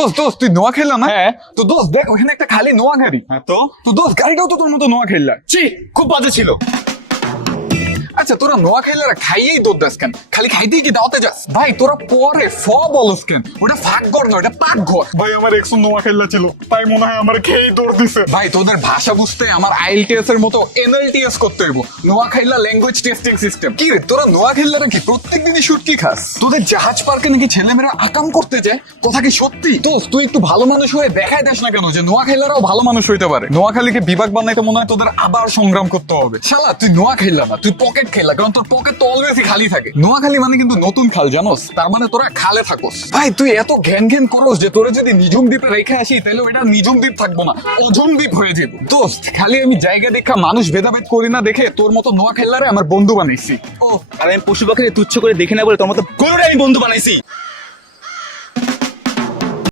দোস্ত দোস্ত তুই নোয়া খেললা না? হ্যাঁ। তো দোস্ত দেখ ওখানে একটা খালি নোয়া গাড়ি। হ্যাঁ তো তো দোস্ত গাড়িটাও তো তোর মতো নোয়া খেললা। ছি, খুব বাজে ছিল। আচ্ছা তোরা নোয়া খেললারা খাইয়েই দৌড় দাস কেন? খালি খাইতেই কি দাওয়াতে যাস? ভাই তোরা পরে বলস কেন? ওটা ফাঁক ঘর না, ওটা পাক ঘর। ভাই আমার একশো নোয়া খেললা ছিল, তাই মনে হয় আমার খেয়েই দৌড় দিছে। ভাই তোদের ভাষা বুঝতে আমার আইএলটিএস এর মতো এনএলটিএস করতে হইব। নোয়া খাইল্লা ল্যাঙ্গুয়েজ টেস্টিং সিস্টেম। কি রে তোরা নোয়া খাইল্লারা কি প্রত্যেক দিনই শুটকি খাস? তোদের জাহাজ পার্কে নাকি ছেলেমেয়েরা আকাম করতে যায়, কথা কি সত্যি? তো তুই একটু ভালো মানুষ হয়ে দেখাই দেস না কেন যে নোয়া খাইল্লারাও ভালো মানুষ হইতে পারে? নোয়াখালীকে বিভাগ বানাইতে মনে হয় তোদের আবার সংগ্রাম করতে হবে। শালা তুই নোয়া খেললা না, তুই পকেট খেললা, কারণ তোর পকেট তো অলওয়েজই খালি থাকে। নোয়াখালী মানে কিন্তু নতুন খাল, জানোস? তার মানে তোরা খালে থাকোস। ভাই তুই এত ঘ্যান ঘ্যান করস যে তোরা যদি নিঝুম দ্বীপে রেখে আসি তাহলে ওইটা নিঝুম দ্বীপ থাকবো না, অঝুম দ্বীপ হয়ে যাবো। দোস্ত খালি আমি জায়গা দেখা মানুষ ভেদাভেদ করি না দেখে তোর মতো নোয়া খেললারে আমার বন্ধু বানাইছি। ও, আর আমি পশু পাখিকে তুচ্ছ করে দেখি না বলে তোর মতো গরুরে আমি বন্ধু বানাইছি।